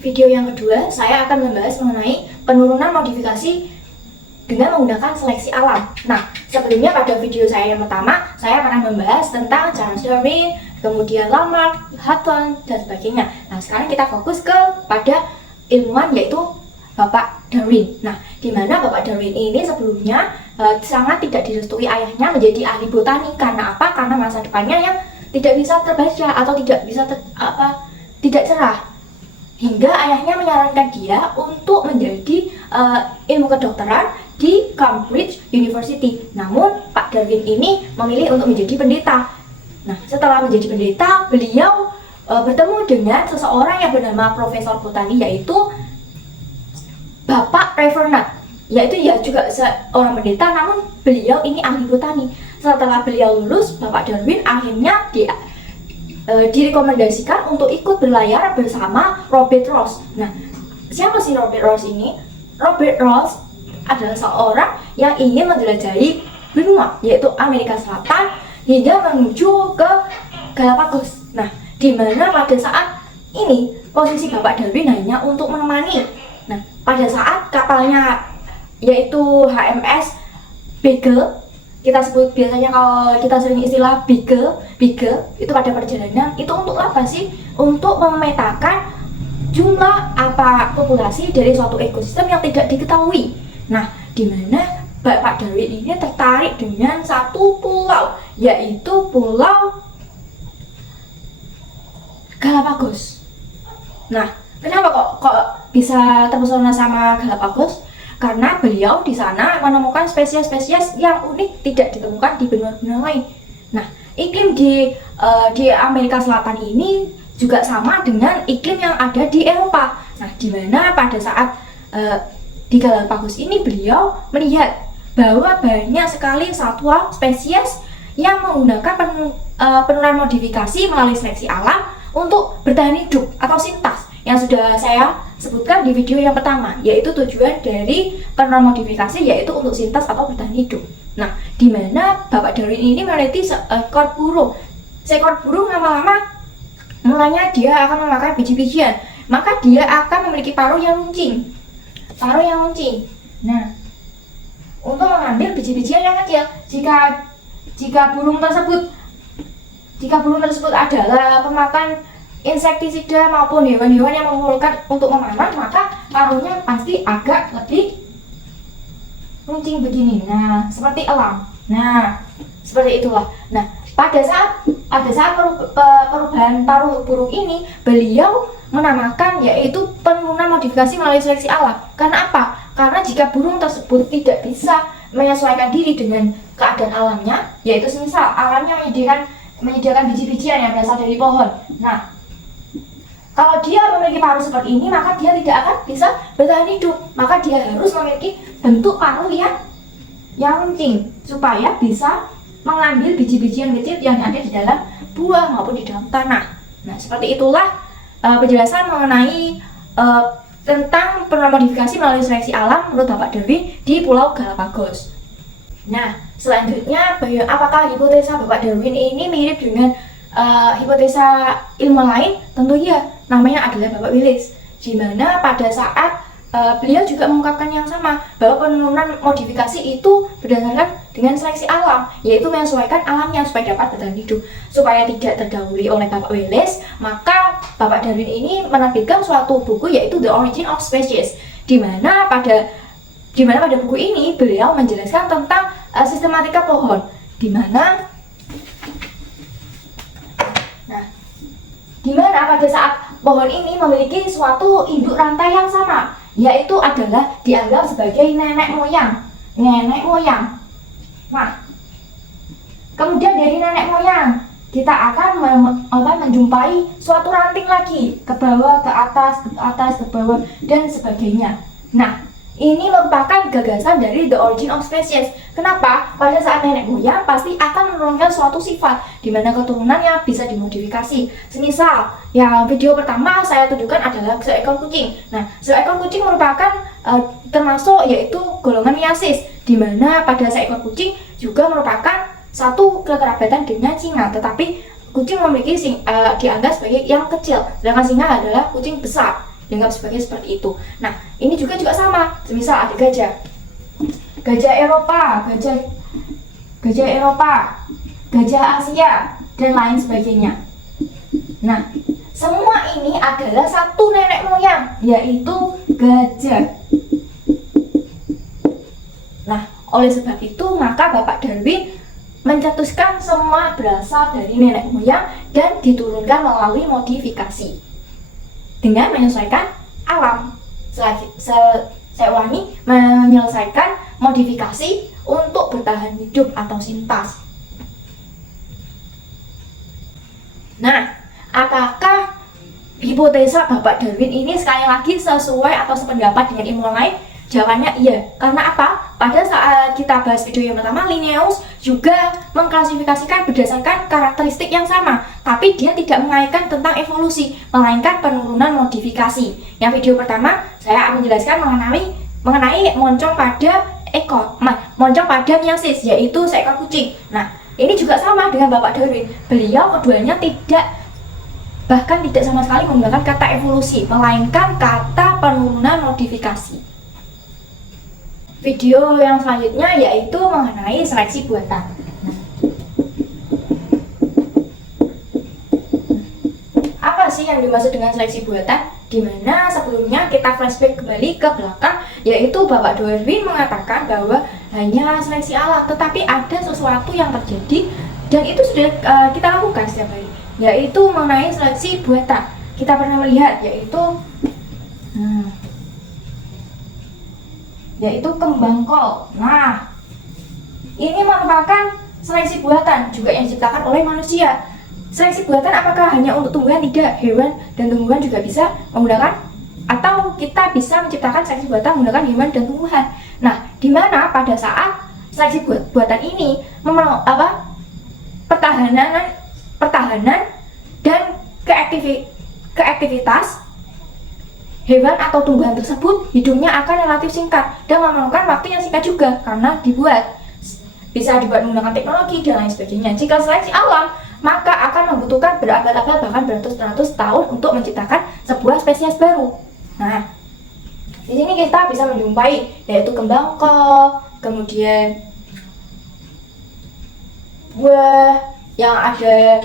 video yang kedua, saya akan membahas mengenai penurunan modifikasi dengan menggunakan seleksi alam. Nah, sebelumnya pada video saya yang pertama, saya pernah membahas tentang Charles Darwin, kemudian Lamarck, Hutton, dan sebagainya. Nah, sekarang kita fokus pada ilmuwan yaitu Bapak Darwin. Nah, di mana Bapak Darwin ini sebelumnya sangat tidak direstui ayahnya menjadi ahli botani. Karena apa? Karena masa depannya yang tidak bisa terbaca atau tidak bisa tidak cerah. Hingga ayahnya menyarankan dia untuk menjadi ilmu kedokteran di Cambridge University. Namun Pak Darwin ini memilih untuk menjadi pendeta. Nah, setelah menjadi pendeta, beliau bertemu dengan seseorang yang bernama Profesor Botani, yaitu Bapak Reverend, yaitu ya juga seorang pendeta, namun beliau ini ahli botani. Setelah beliau lulus, Bapak Darwin akhirnya direkomendasikan untuk ikut berlayar bersama Robert Ross. Nah, siapa sih Robert Ross ini? Robert Ross adalah seorang yang ingin menjelajahi benua, yaitu Amerika Selatan, hingga menuju ke Galapagos. Nah, di mana pada saat ini posisi Bapak Darwin hanya untuk menemani. Nah, pada saat kapalnya yaitu HMS Beagle, kita sebut biasanya kalau kita sering istilah Beagle itu pada perjalanan itu untuk apa sih? Untuk memetakan jumlah populasi dari suatu ekosistem yang tidak diketahui. Nah, di mana Bapak Darwin ini tertarik dengan satu pulau, yaitu Pulau Galapagos. Nah, kenapa kok bisa terpesona sama Galapagos? Karena beliau di sana menemukan spesies-spesies yang unik tidak ditemukan di benua-benua lain. Nah, iklim di Amerika Selatan ini juga sama dengan iklim yang ada di Eropa. Nah, di mana pada saat di Galapagos ini beliau melihat bahwa banyak sekali satwa spesies yang menggunakan penurunan modifikasi melalui seleksi alam untuk bertahan hidup atau sintas, yang sudah saya sebutkan di video yang pertama, yaitu tujuan dari penurunan modifikasi yaitu untuk sintas atau bertahan hidup. Nah, di mana Bapak Darwin ini meneliti seekor burung. Seekor burung lama-lama mulanya dia akan memakan biji-bijian, maka dia akan memiliki paruh yang runcing. Nah, untuk mengambil biji-bijian yang kecil, jika burung tersebut adalah pemakan insektisida maupun hewan-hewan yang mengumpulkan untuk memakan, maka paruhnya pasti agak lebih runcing begini. Nah, seperti elang. Nah, seperti itulah. Nah, pada saat perubahan paruh burung ini, beliau menamakan yaitu penurunan modifikasi melalui seleksi alam. Karena apa? Karena jika burung tersebut tidak bisa menyesuaikan diri dengan keadaan alamnya, yaitu semisal alamnya menyediakan biji-bijian yang berasal dari pohon. Nah, kalau dia memiliki paruh seperti ini, maka dia tidak akan bisa bertahan hidup. Maka dia harus memiliki bentuk paruh yang runcing supaya bisa mengambil biji-bijian kecil yang ada di dalam buah maupun di dalam tanah. Nah, seperti itulah penjelasan mengenai tentang penurunan modifikasi melalui seleksi alam menurut Bapak Darwin di Pulau Galapagos. Nah, selanjutnya apakah hipotesa Bapak Darwin ini mirip dengan hipotesa ilmuwan lain? Tentu ya, namanya adalah Bapak Willis, di mana pada saat beliau juga mengungkapkan yang sama, bahwa penurunan modifikasi itu berdasarkan dengan seleksi alam, yaitu menyesuaikan alamnya supaya dapat bertahan hidup. Supaya tidak terdahului oleh Bapak Willis, maka Bapak Darwin ini menerbitkan suatu buku yaitu The Origin of Species, di mana pada buku ini beliau menjelaskan tentang sistematika pohon, di mana pada saat pohon ini memiliki suatu induk rantai yang sama, yaitu adalah dianggap sebagai nenek moyang. Nah, kemudian dari nenek moyang kita akan menjumpai suatu ranting lagi ke bawah, ke atas, ke bawah, dan sebagainya. Nah, ini merupakan gagasan dari The Origin of Species. Kenapa? Pada saat nenek moyang pasti akan menurunkan suatu sifat, di mana keturunannya bisa dimodifikasi. Semisal, yang video pertama saya tunjukkan adalah seekor kucing. Nah, seekor kucing merupakan termasuk yaitu golongan miasis, di mana pada seekor kucing juga merupakan satu kekerabatan dengan singa, tetapi kucing memiliki dianggap sebagai yang kecil, sedangkan singa adalah kucing besar. dianggap seperti itu. Nah, ini juga sama. Misal ada gajah Eropa, gajah Asia, dan lain sebagainya. Nah, semua ini adalah satu nenek moyang, yaitu gajah. Nah, oleh sebab itu maka Bapak Darwin mencetuskan semua berasal dari nenek moyang dan diturunkan melalui modifikasi dengan menyesuaikan alam. Saya ulangi, menyelesaikan modifikasi untuk bertahan hidup atau sintas. Nah, apakah hipotesa Bapak Darwin ini sekali lagi sesuai atau sependapat dengan ilmuwan lain? Jawabannya iya. Karena apa? Pada saat kita bahas video yang pertama, Linnaeus juga mengklasifikasikan berdasarkan karakteristik yang sama, tapi dia tidak mengaitkan tentang evolusi, melainkan penurunan modifikasi. Yang video pertama, saya akan menjelaskan mengenai moncong pada meiosis, yaitu seekor kucing. Nah, ini juga sama dengan Bapak Darwin. Beliau keduanya bahkan tidak sama sekali menggunakan kata evolusi, melainkan kata penurunan modifikasi. Video yang selanjutnya yaitu mengenai seleksi buatan. Apa sih yang dimaksud dengan seleksi buatan? Dimana sebelumnya kita flashback kembali ke belakang, yaitu Bapak Darwin mengatakan bahwa hanya seleksi alam, tetapi ada sesuatu yang terjadi dan itu sudah kita lakukan setiap hari, yaitu mengenai seleksi buatan. Kita pernah melihat yaitu kembang kol. Nah, ini merupakan seleksi buatan juga yang diciptakan oleh manusia. Seleksi buatan apakah hanya untuk tumbuhan? Tidak, hewan dan tumbuhan juga bisa menggunakan, atau kita bisa menciptakan seleksi buatan menggunakan hewan dan tumbuhan. Nah, di mana pada saat seleksi buatan ini pertahanan dan keaktivitas hewan atau tumbuhan tersebut hidupnya akan relatif singkat dan memerlukan waktu yang singkat juga karena bisa dibuat menggunakan teknologi dan lain sebagainya. Jika seleksi alam, maka akan membutuhkan berabad-abad bahkan beratus-ratus tahun untuk menciptakan sebuah spesies baru. Nah, di sini kita bisa menjumpai yaitu kembang kol, kemudian buah yang ada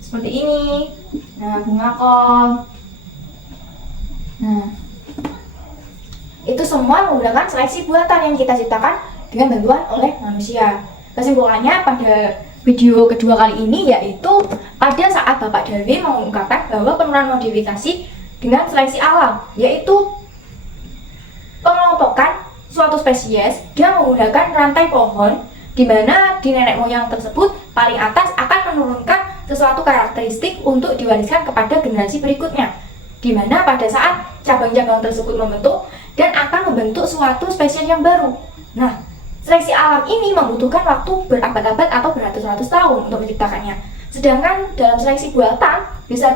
seperti ini. Nah, bunga kol. Nah, itu semua menggunakan seleksi buatan yang kita ciptakan dengan bantuan oleh manusia. Kesimpulannya pada video kedua kali ini yaitu pada saat Bapak Darwin mengungkapkan bahwa penurunan modifikasi dengan seleksi alam, yaitu pengelompokan suatu spesies dia menggunakan rantai pohon, di mana di nenek moyang tersebut paling atas akan menurunkan sesuatu karakteristik untuk diwariskan kepada generasi berikutnya, di mana pada saat cabang-cabang tersebut membentuk dan akan membentuk suatu spesies yang baru. Nah, seleksi alam ini membutuhkan waktu berabad-abad atau beratus-ratus tahun untuk menciptakannya. Sedangkan dalam seleksi buatan bisa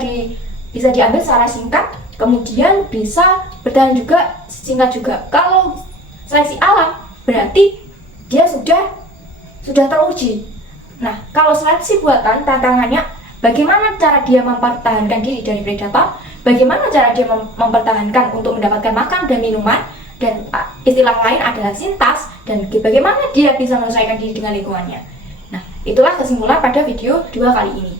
diambil secara singkat, kemudian bisa bertahan juga singkat juga. Kalau seleksi alam berarti dia sudah teruji. Nah, kalau seleksi buatan tantangannya bagaimana cara dia mempertahankan diri dari predator, bagaimana cara dia mempertahankan untuk mendapatkan makan dan minuman, dan istilah lain adalah sintas, dan bagaimana dia bisa menyesuaikan diri dengan lingkungannya. Nah, itulah kesimpulan pada video 2 kali ini.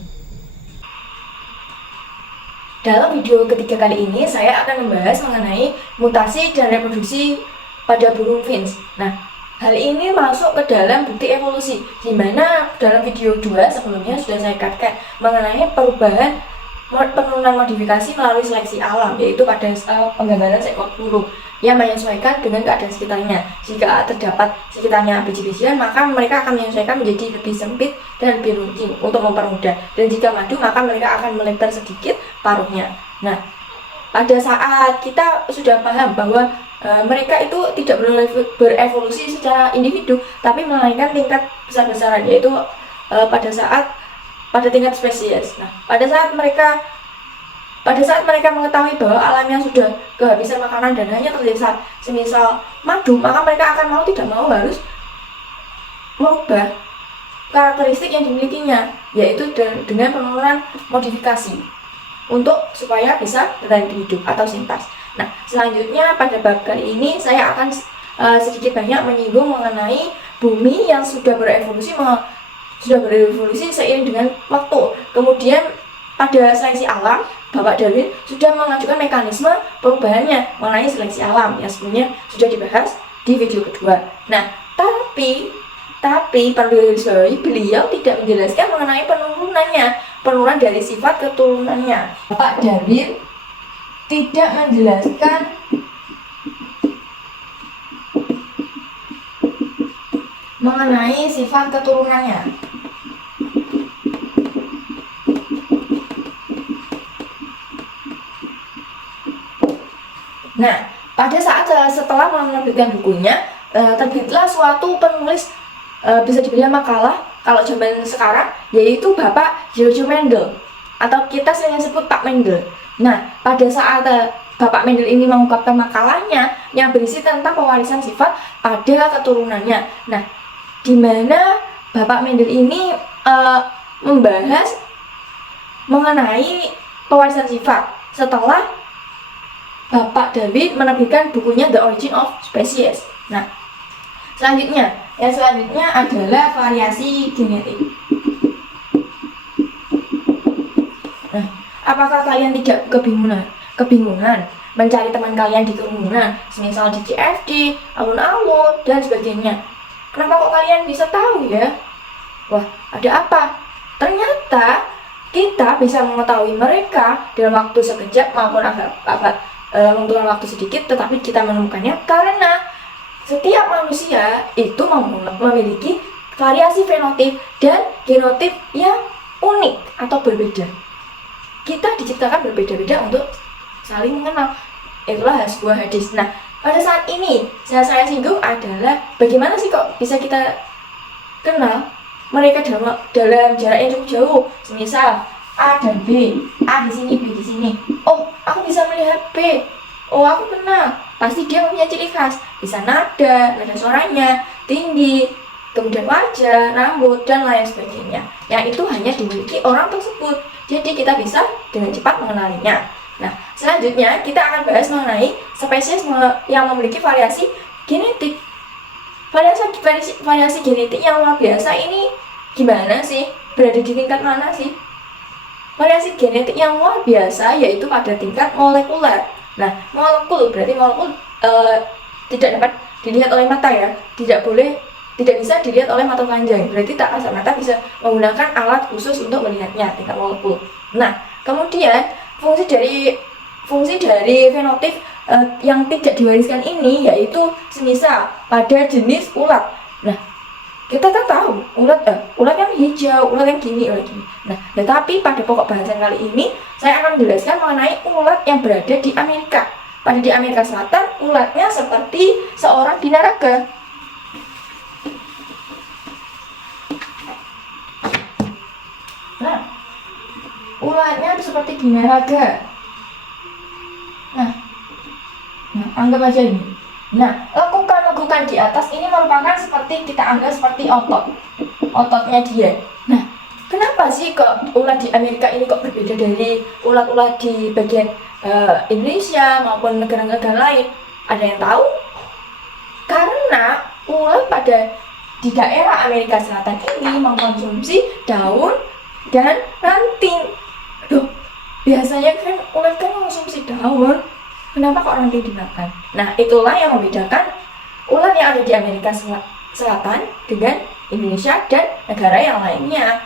Dalam video ketiga kali ini, saya akan membahas mengenai mutasi dan reproduksi pada burung finch. Nah, hal ini masuk ke dalam bukti evolusi, di mana dalam video 2 sebelumnya sudah saya katakan mengenai penurunan modifikasi melalui seleksi alam, yaitu pada penggambaran seekor burung yang menyesuaikan dengan keadaan sekitarnya. Jika terdapat sekitarnya biji-bijian, maka mereka akan menyesuaikan menjadi lebih sempit dan lebih runcing untuk mempermudah. Dan jika madu, maka mereka akan melebar sedikit paruhnya. Nah, pada saat kita sudah paham bahwa mereka itu tidak berevolusi secara individu, tapi melainkan tingkat besar-besaran, yaitu pada tingkat spesies. Nah, pada saat mereka mengetahui bahwa alamnya sudah kehabisan makanan dan hanya tersisa semisal madu, maka mereka akan mau tidak mau harus merubah karakteristik yang dimilikinya, yaitu dengan penurunan modifikasi untuk supaya bisa bertahan hidup atau sintas. Nah, selanjutnya pada bab kali ini saya akan sedikit banyak menyinggung mengenai bumi yang sudah berevolusi seiring dengan waktu. Kemudian pada seleksi alam, Bapak Darwin sudah mengajukan mekanisme perubahannya mengenai seleksi alam yang sebelumnya sudah dibahas di video kedua. Nah, tapi perlu digarisbawahi, beliau tidak menjelaskan mengenai penurunan dari sifat keturunannya. Bapak Darwin tidak menjelaskan mengenai sifat keturunannya. Nah, pada saat setelah menerbitkan bukunya, terbitlah suatu penulis, bisa dibilang makalah kalau zaman sekarang, yaitu Bapak Giorgio Mendel, atau kita sering sebut Pak Mendel. Nah, pada saat Bapak Mendel ini mengungkapkan makalahnya yang berisi tentang pewarisan sifat pada keturunannya. Nah, di mana Bapak Mendel ini membahas mengenai pewarisan sifat setelah Bapak Darwin menerbitkan bukunya The Origin of Species. Nah, selanjutnya adalah variasi genetik. Nah, apakah kalian tidak kebingungan mencari teman kalian di kerumunan, semisal di CFD, alun-alun, dan sebagainya? Kenapa kok kalian bisa tahu ya? Wah, ada apa? Ternyata kita bisa mengetahui mereka dalam waktu sekejap maupun agak membutuhkan waktu sedikit, tetapi kita menemukannya karena setiap manusia itu memiliki variasi fenotip dan genotip yang unik atau berbeda. Kita diciptakan berbeda-beda untuk saling mengenal. Itulah sebuah hadis. Nah, pada saat ini saya singgung adalah bagaimana sih kok bisa kita kenal mereka dalam jarak yang cukup jauh. Semisal A dan B, A di sini, B di sini. Oh, aku bisa melihat B. Oh, aku kenal. Pasti dia punya ciri khas. Bisa nada suaranya tinggi, kemudian wajah, rambut, dan lain sebagainya. Yang itu hanya dimiliki orang tersebut. Jadi kita bisa dengan cepat mengenalinya. Nah, selanjutnya kita akan bahas mengenai spesies yang memiliki variasi genetik. Variasi genetik yang luar biasa ini gimana sih? Berada di tingkat mana sih? Variasi genetik yang luar biasa yaitu pada tingkat molekuler. Nah, molekul berarti molekul tidak dapat dilihat oleh mata ya, tidak bisa dilihat oleh mata telanjang. Berarti tak kasat mata bisa menggunakan alat khusus untuk melihatnya tingkat molekul. Nah, kemudian fungsi dari fenotip yang tidak diwariskan ini yaitu semisal pada jenis ulat. Nah, kita kan tahu ulat yang hijau, ulat yang gini, ulat gini. Nah, tetapi pada pokok bahasan kali ini saya akan menjelaskan mengenai ulat yang berada di Amerika. Pada di Amerika Selatan, ulatnya seperti seorang binaraga. Nah, ulatnya seperti binaraga. Nah, anggap aja ini. Nah, lekukan di atas ini merupakan seperti kita anggap seperti ototnya dia. Nah, kenapa sih kok ulat di Amerika ini kok berbeda dari ulat-ulat di bagian Indonesia maupun negara-negara lain? Ada yang tahu? Karena ulat di daerah Amerika Selatan ini mengkonsumsi daun dan ranting. Aduh, biasanya kan ulat kan mengkonsumsi daun. Kenapa kok ranting dimakan? Nah, itulah yang membedakan ulat yang ada di Amerika Selatan dengan Indonesia dan negara yang lainnya.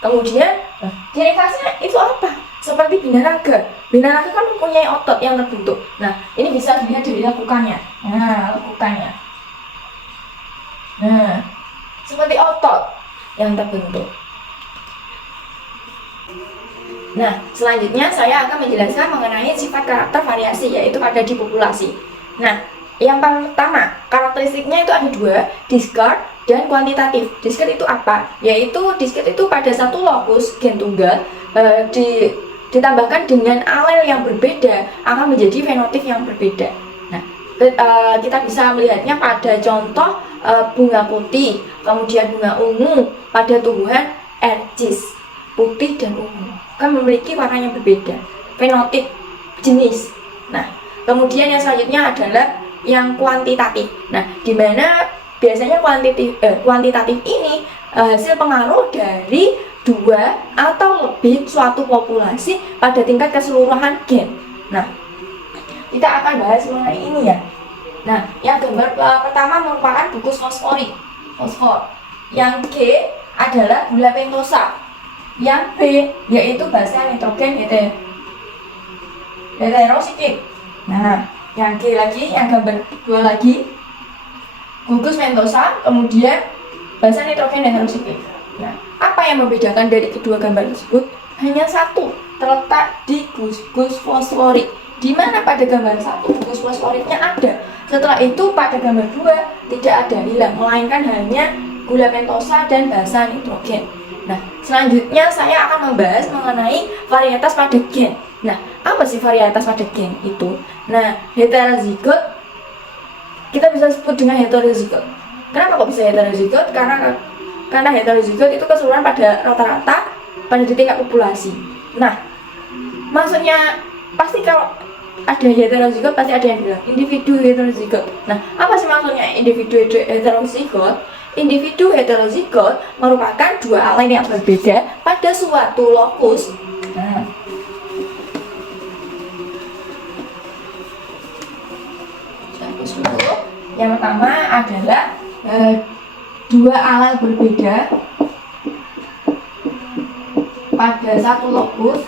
Kemudian, ciri khasnya itu apa? Seperti binaraga. Binaraga kan mempunyai otot yang terbentuk. Nah, ini bisa dilihat dari lekukannya. Nah, lekukannya. Nah, seperti otot yang terbentuk. Nah, selanjutnya saya akan menjelaskan mengenai sifat karakter variasi, yaitu pada di populasi. Nah, yang pertama, karakteristiknya itu ada dua, discrete dan kuantitatif. Discrete itu apa? Yaitu discrete itu pada satu lokus gen tunggal ditambahkan dengan alel yang berbeda akan menjadi fenotip yang berbeda. Nah, kita bisa melihatnya pada contoh bunga putih, kemudian bunga ungu pada tumbuhan ercis, putih dan ungu. akan memiliki warna yang berbeda, fenotip jenis. Nah, kemudian yang selanjutnya adalah yang kuantitatif. Nah, di mana biasanya kuantitatif ini hasil pengaruh dari dua atau lebih suatu populasi pada tingkat keseluruhan gen. Nah, kita akan bahas mengenai ini ya. Nah, yang gambar pertama merupakan gugus fosfor. Yang G adalah gula pentosa. Yang B yaitu basa nitrogen heterosiklik. Nah, yang G lagi, yang gambar 2 lagi, gugus pentosa, kemudian basa nitrogen heterosiklik. Nah, apa yang membedakan dari kedua gambar tersebut? Hanya satu, terletak di gugus fosforik. Di mana pada gambar 1 gugus fosforiknya ada. Setelah itu pada gambar 2 tidak ada, hilang, melainkan hanya gula pentosa dan basa nitrogen. Nah, selanjutnya saya akan membahas mengenai varietas pada gen. Nah, apa sih varietas pada gen itu? Nah, heterozigot kita bisa sebut dengan heterozigot. Kenapa kok bisa heterozigot? Karena heterozigot itu keseluruhan pada rata-rata pada tingkat populasi. Nah, maksudnya pasti kalau ada heterozigot pasti ada yang bilang individu heterozigot. Nah, apa sih maksudnya individu heterozigot? Individu heterozigot merupakan dua alen yang berbeda pada suatu lokus. Nah, yang pertama adalah dua alel berbeda pada satu lokus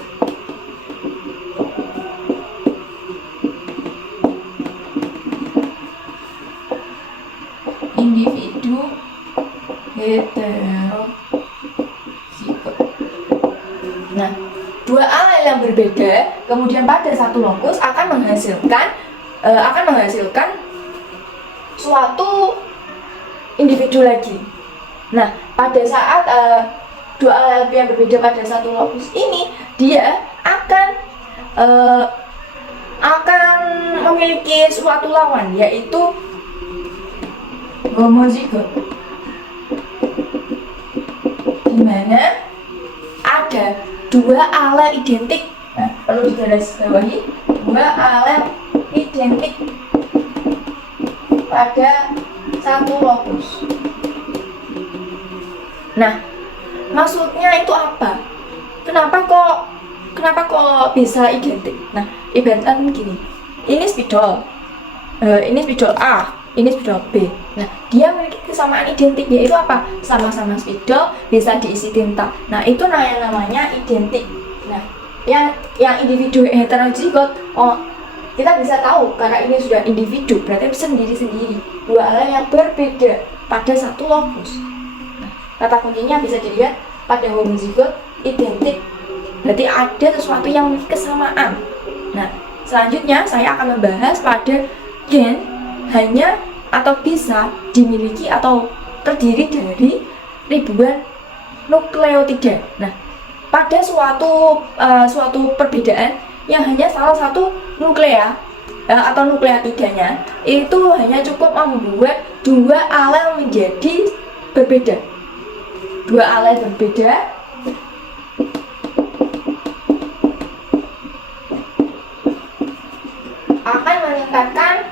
individu heterozigot. Nah, dua alel yang berbeda kemudian pada satu lokus akan menghasilkan suatu individu lagi. Nah, pada saat dua alel yang berbeda pada satu lokus ini, dia akan memiliki suatu lawan, yaitu homozigot, di mana ada dua alel identik. Nah, perlu digarisbawahi, dua alel identik pada satu lokus. Nah, maksudnya itu apa? Kenapa kok bisa identik? Nah, ibaratkan gini, ini spidol A, ini spidol B. Nah, dia memiliki kesamaan identik, yaitu apa? Sama-sama spidol, bisa diisi tinta. Nah, itu yang namanya identik. Nah, yang individu heterozigot, kita bisa tahu karena ini sudah individu, berarti sendiri-sendiri, dua alel yang berbeda pada satu lokus. Nah, kata kuncinya bisa dilihat pada homozigot, identik, berarti ada sesuatu yang memiliki kesamaan. Nah, selanjutnya saya akan membahas pada gen hanya atau bisa dimiliki atau terdiri dari ribuan nukleotida. Nah, pada suatu perbedaan yang hanya salah satu nuklea atau nukleotidanya itu hanya cukup membuat dua alel menjadi berbeda. Dua alel berbeda akan meningkatkan.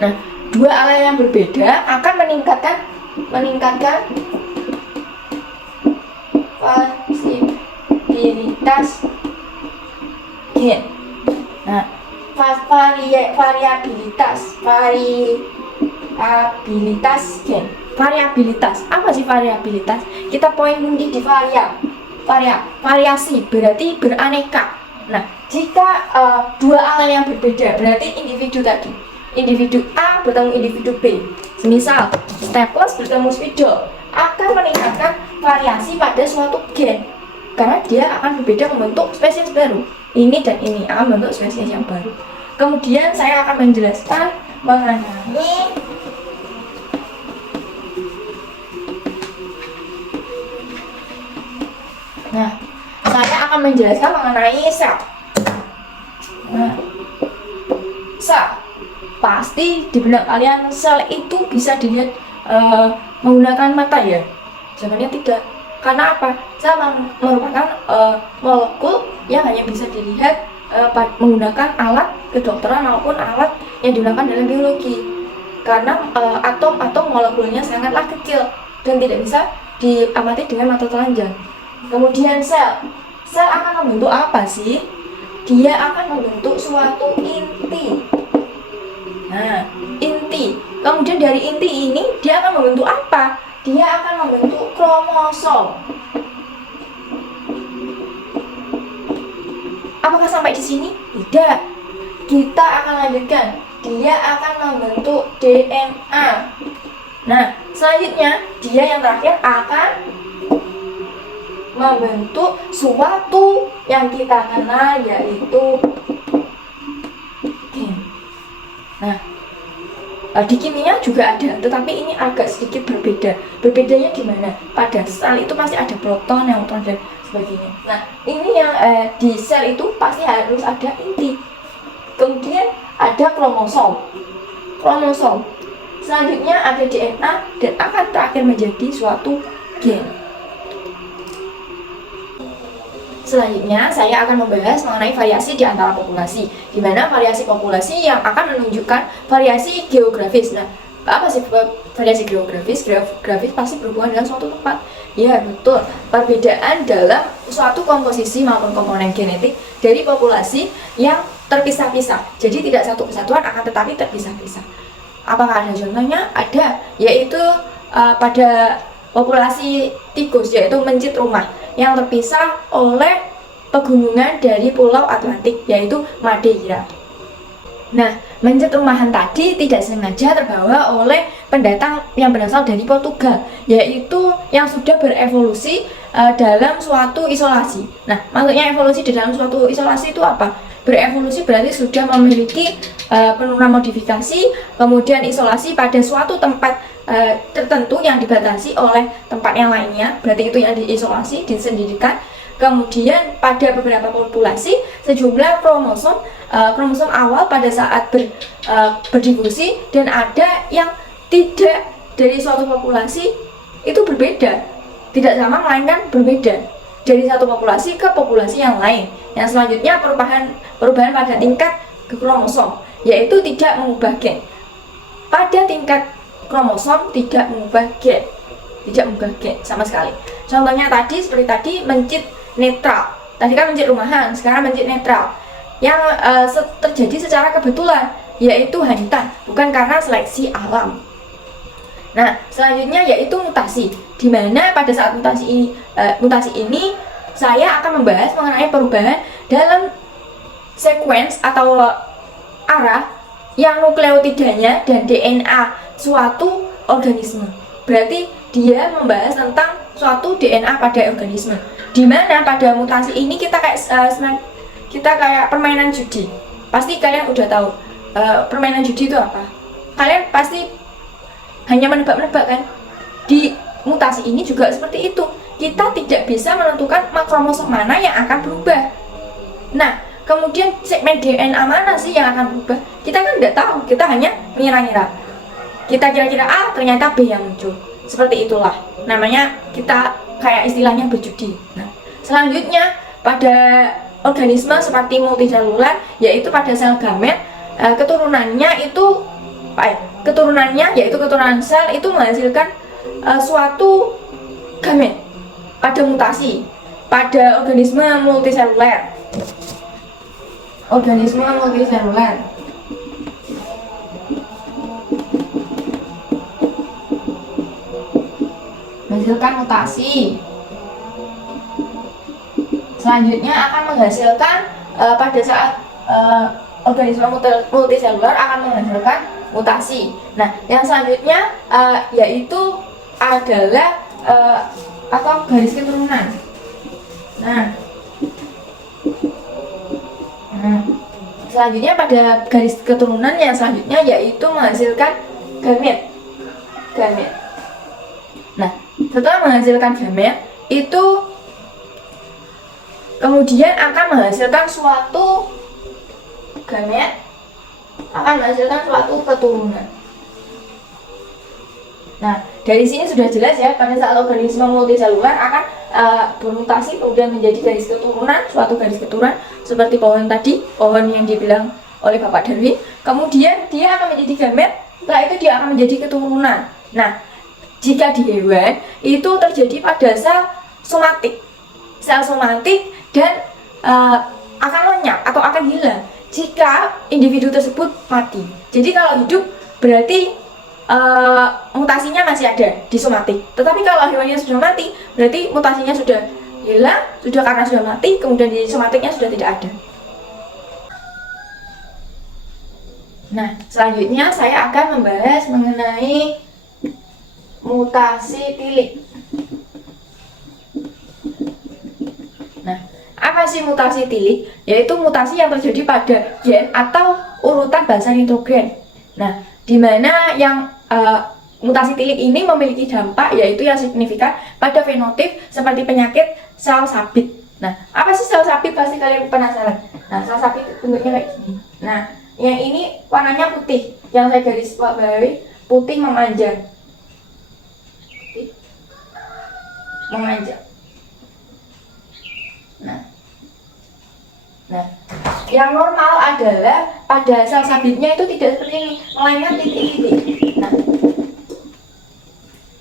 Nah, dua alel yang berbeda akan meningkatkan variabilitas gen. Nah, variabilitas gen. Variabilitas, apa sih variabilitas? Kita poin kunci di variasi berarti beraneka. Nah, jika dua alel yang berbeda berarti individu tadi, individu A bertemu individu B, semisal staples bertemu spidol, akan meningkatkan variasi pada suatu gen karena dia akan berbeda membentuk spesies baru. Ini dan ini akan membentuk spesies yang baru. Kemudian saya akan menjelaskan mengenai sel. Nah, sel, pasti di benak kalian sel itu bisa dilihat menggunakan mata ya? Jawabannya tidak. Karena apa? Sel merupakan molekul yang hanya bisa dilihat menggunakan alat kedokteran maupun alat yang digunakan dalam biologi. Karena atom-atom molekulnya sangatlah kecil dan tidak bisa diamati dengan mata telanjang. Kemudian sel akan membentuk apa sih? Dia akan membentuk suatu inti. Nah, inti. Kemudian dari inti ini dia akan membentuk apa? Dia akan membentuk kromosom. Apakah sampai di sini? Tidak. Kita akan lanjutkan. Dia akan membentuk DNA. Nah, selanjutnya dia yang terakhir akan membentuk suatu yang kita kenal yaitu gen. Nah, di kimia juga ada, tetapi ini agak sedikit berbeda. Berbedanya di mana? Pada sel itu pasti ada proton, neutron dan sebagainya. Nah, ini yang di sel itu pasti harus ada inti. Kemudian ada kromosom. Selanjutnya ada DNA dan akan terakhir menjadi suatu gen. Selanjutnya saya akan membahas mengenai variasi di antara populasi, di mana variasi populasi yang akan menunjukkan variasi geografis. Nah, apa sih variasi geografis? Geografis pasti berhubungan dengan suatu tempat. Ya, betul. Perbedaan dalam suatu komposisi maupun komponen genetik dari populasi yang terpisah-pisah. Jadi tidak satu kesatuan akan tetapi terpisah-pisah. Apakah ada contohnya? Ada, yaitu pada populasi tikus, yaitu mencit rumah yang terpisah oleh pegunungan dari Pulau Atlantik, yaitu Madeira. Nah, mencit rumahan tadi tidak sengaja terbawa oleh pendatang yang berasal dari Portugal, yaitu yang sudah berevolusi dalam suatu isolasi. Nah, maksudnya evolusi di dalam suatu isolasi itu apa? Berevolusi berarti sudah memiliki penurunan modifikasi, kemudian isolasi pada suatu tempat tertentu yang dibatasi oleh tempat yang lainnya, berarti itu yang diisolasi, disendirikan. Kemudian pada beberapa populasi sejumlah kromosom awal pada saat berdifusi, dan ada yang tidak dari suatu populasi itu berbeda, tidak sama melainkan berbeda dari satu populasi ke populasi yang lain. Yang selanjutnya perubahan pada tingkat kromosom, yaitu tidak mengubah gen. Pada tingkat kromosom tidak mengubah gen sama sekali. Contohnya tadi seperti tadi mencit netral. Tadi kan mencit rumahan, sekarang mencit netral. Yang terjadi secara kebetulan, yaitu hanyutan, bukan karena seleksi alam. Nah, selanjutnya yaitu mutasi, di mana pada saat mutasi ini saya akan membahas mengenai perubahan dalam sequence atau arah yang nukleotidanya dan DNA suatu organisme. Berarti dia membahas tentang suatu DNA pada organisme, di mana pada mutasi ini kita kayak permainan judi. Pasti kalian udah tahu permainan judi itu apa. Kalian pasti hanya menebak-nebak kan? Di mutasi ini juga seperti itu. Kita tidak bisa menentukan kromosom mana yang akan berubah. Nah, kemudian segmen DNA mana sih yang akan berubah? Kita kan tidak tahu, kita hanya mengira-ngira. Kita kira-kira A, ternyata B yang muncul. Seperti itulah. Namanya kita kayak istilahnya berjudi. Nah, selanjutnya pada organisme seperti multiselular, yaitu pada sel gamet, keturunannya yaitu keturunan sel itu menghasilkan suatu gamet. Pada mutasi pada organisme multiselular menghasilkan mutasi. Selanjutnya akan menghasilkan pada saat organisme multiselular akan menghasilkan mutasi. Nah, yang selanjutnya yaitu adalah atau garis keturunan. Nah, selanjutnya pada garis keturunan yang selanjutnya yaitu menghasilkan gamet. Nah, setelah menghasilkan gamet itu kemudian akan menghasilkan suatu keturunan. Nah, dari sini sudah jelas ya, pada saat organisme multiselular akan bermutasi kemudian menjadi garis keturunan, suatu garis keturunan seperti pohon tadi, pohon yang dibilang oleh Bapak Darwin. Kemudian dia akan menjadi gamet, setelah itu dia akan menjadi keturunan. Nah, jika di hewan itu terjadi pada sel somatik, dan akan lenyap atau akan hilang jika individu tersebut mati. Jadi kalau hidup berarti mutasinya masih ada di somatik, tetapi kalau hewannya sudah mati berarti mutasinya sudah hilang, sudah karena sudah mati, kemudian di somatiknya sudah tidak ada. Nah, selanjutnya saya akan membahas mengenai mutasi tilik. Nah, apa sih mutasi tilik? Yaitu mutasi yang terjadi pada gen atau urutan basa nitrogen. Nah, di mana yang mutasi tilik ini memiliki dampak yaitu yang signifikan pada fenotip seperti penyakit sel sabit. Nah, apa sih sel sabit? Pasti kalian penasaran. Nah, sel sabit bentuknya kayak gini. Nah, yang ini warnanya putih, yang saya garis bawahi putih memanjang. Memanjang. Nah, yang normal adalah pada sel sabitnya itu tidak seperti ini, melainkan titik-titik. Nah,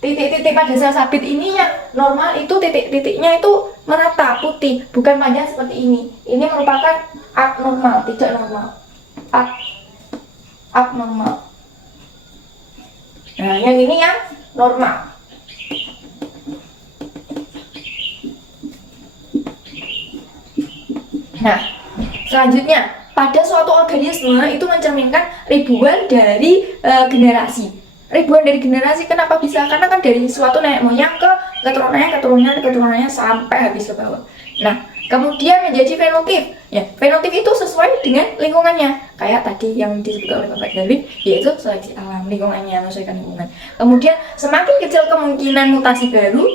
titik-titik pada sel sabit ini yang normal itu titik-titiknya itu merata putih, bukan panjang seperti ini. Ini merupakan abnormal, tidak normal. Abnormal. Nah, yang ini yang normal. Nah, selanjutnya pada suatu organisme itu mencerminkan ribuan dari generasi. Ribuan dari generasi, kenapa bisa? Karena kan dari suatu nenek moyang ke keturunannya sampai habis ke bawah. Nah, kemudian menjadi fenotip. Ya, fenotip itu sesuai dengan lingkungannya. Kayak tadi yang disebutkan oleh Bapak Darwin, yaitu seleksi alam, lingkungannya menyesuaikan lingkungan. Kemudian semakin kecil kemungkinan mutasi baru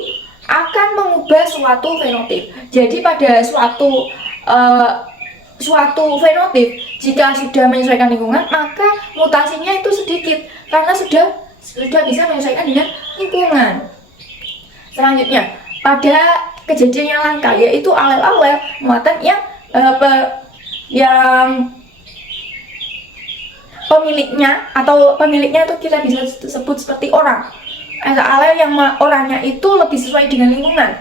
akan mengubah suatu fenotip. Jadi pada suatu fenotip jika sudah menyesuaikan lingkungan, maka mutasinya itu sedikit karena sudah bisa menyesuaikan dengan lingkungan. Selanjutnya, pada kejadian yang langka yaitu alel-alel muatan yang pemiliknya itu kita bisa sebut seperti orang. Alel yang orangnya itu lebih sesuai dengan lingkungan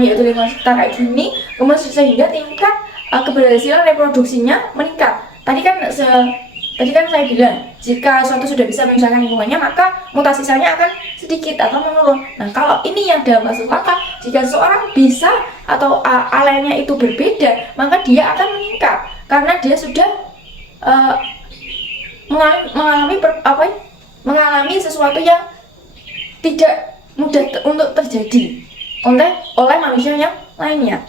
yaitu lingkungan sekitar kayak gini, kemudian sehingga tingkat keberhasilan reproduksinya meningkat. Tadi kan saya bilang jika suatu sudah bisa menyesuaikan lingkungannya, maka mutasi selnya akan sedikit atau menurun. Nah, kalau ini yang dalam kasus langka, jika seseorang bisa atau alelnya itu berbeda, maka dia akan meningkat karena dia sudah mengalami sesuatu yang tidak mudah untuk terjadi oleh manusia yang lainnya.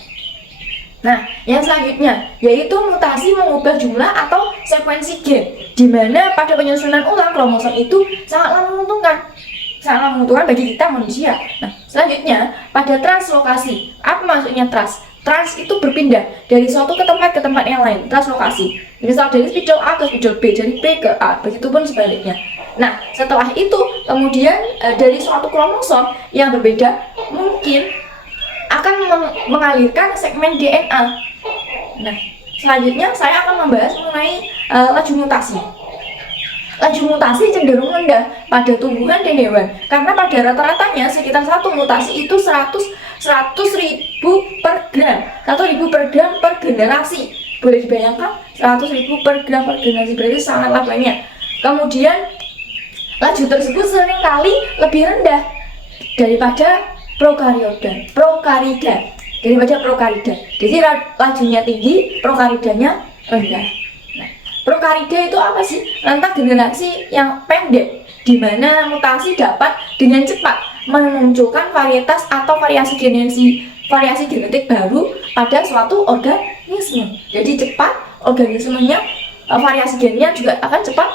Nah, yang selanjutnya yaitu mutasi mengubah jumlah atau sekuensi gen, di mana pada penyusunan ulang kromosom itu sangatlah menguntungkan bagi kita manusia. Nah, selanjutnya pada translokasi. Apa maksudnya trans? Trans itu berpindah dari suatu ke tempat yang lain, translokasi. Misal dari spidol A ke spidol B, dari B ke A, begitupun sebaliknya. Nah, setelah itu kemudian dari suatu kromosom yang berbeda mungkin akan mengalirkan segmen DNA. Nah, selanjutnya saya akan membahas mengenai laju mutasi. Laju mutasi cenderung rendah pada tumbuhan dan hewan karena pada rata-ratanya sekitar satu mutasi itu 100.000 per gram, 1.000 per gram per generasi. Boleh dibayangkan 100.000 per gram per generasi, berarti sangatlah banyak. Kemudian laju tersebut seringkali lebih rendah daripada prokarida. Jadi lajunya tinggi, prokaridanya rendah. Nah, prokarida itu apa sih? Rentang generasi yang pendek, di mana mutasi dapat dengan cepat memunculkan varietas atau variasi genetik baru pada suatu organisme. Jadi cepat organismenya, variasi gennya juga akan cepat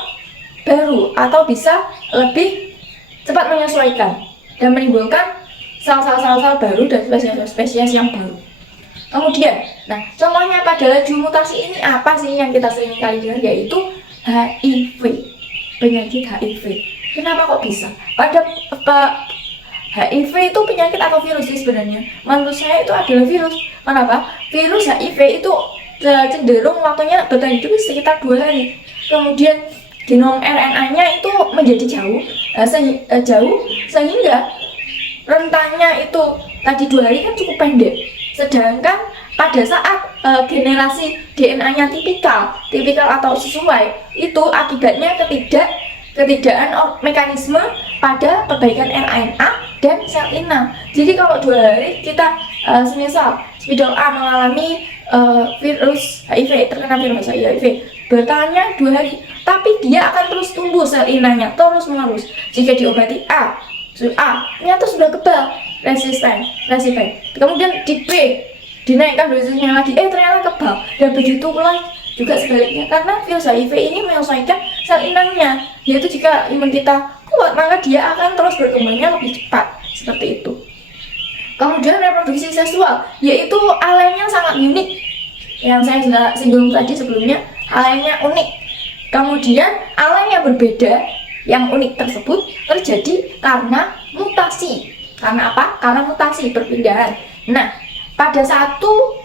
baru atau bisa lebih cepat menyesuaikan dan menimbulkan sel-sel baru dan spesies yang baru. Kemudian, nah contohnya pada laju mutasi ini apa sih yang kita sering kali dengar, yaitu HIV, penyakit HIV. Kenapa kok bisa? HIV itu penyakit atau virus sih sebenarnya? Menurut saya itu adalah virus. Kenapa? Virus HIV itu cenderung waktunya bertahan hidup sekitar 2 hari. Kemudian genom RNA-nya itu menjadi jauh, sehingga rentannya itu tadi 2 hari kan cukup pendek. Sedangkan pada saat generasi DNA-nya tipikal atau sesuai, itu akibatnya ketidakadaan mekanisme pada perbaikan RNA dan sel inang. Jadi kalau 2 hari kita semisal spidol A mengalami virus HIV, terkena virus HIV, bertahannya 2 hari, tapi dia akan terus tumbuh sel inangnya terus menerus. Jika diobati A ternyata sudah kebal, resisten. Kemudian di B dinaikkan dosisnya lagi, ternyata kebal, dan begitu pula juga sebaliknya, karena virus HIV ini menyesuaikan sel inangnya, yaitu jika imun kita kuat maka dia akan terus berkembangnya lebih cepat, seperti itu. Kemudian reproduksi seksual, yaitu alenya sangat unik, yang saya sudah singgung tadi sebelumnya, alenya unik. Kemudian alenya berbeda, yang unik tersebut terjadi karena mutasi. Karena apa? Karena mutasi, perpindahan. Nah, pada satu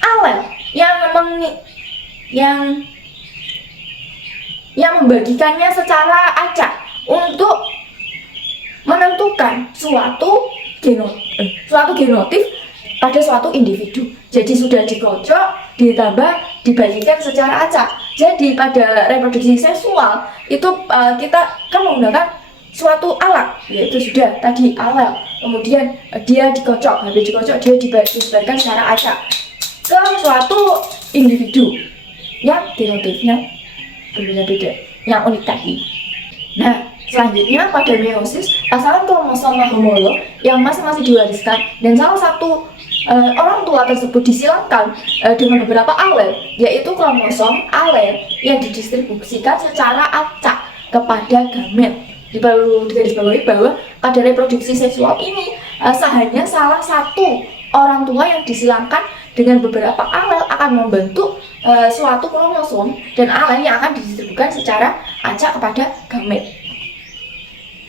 alel yang membagikannya secara acak untuk menentukan suatu genotip pada suatu individu. Jadi sudah dikocok, dibagikan secara acak. Jadi pada reproduksi seksual itu kita kan menggunakan suatu alat, yaitu sudah tadi alel. Kemudian dia dikocok, habis dikocok dia disebarkan secara acak ke suatu individu yang genotipnya berbeda-beda, yang unik tadi. Nah, selanjutnya pada meiosis, pasangan kromosom homolog yang masing-masing diwariskan dan salah satu orang tua tersebut disilangkan dengan beberapa alel, yaitu kromosom alel yang didistribusikan secara acak kepada gamet. Perlu digarisbawahi bahwa pada reproduksi seksual ini hanya salah satu orang tua yang disilangkan dengan beberapa alel akan membentuk suatu kromosom, dan alel yang akan didistribusikan secara acak kepada gamet.